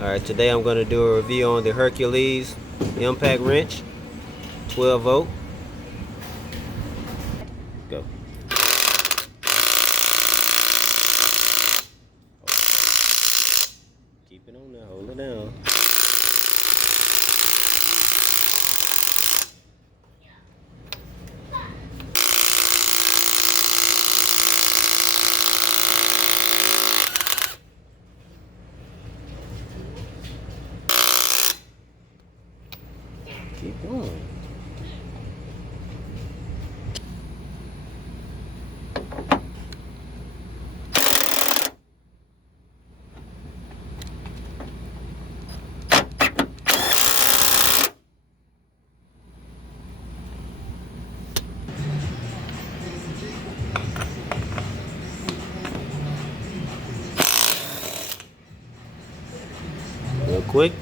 Alright, today I'm going to do a review on the Hercules impact wrench, 12 volt. Go. Keep it on there, hold it down. Keep going. Real quick.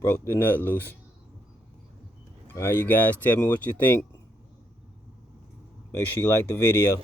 Broke the nut loose. Alright, you guys tell me what you think. Make sure you like the video.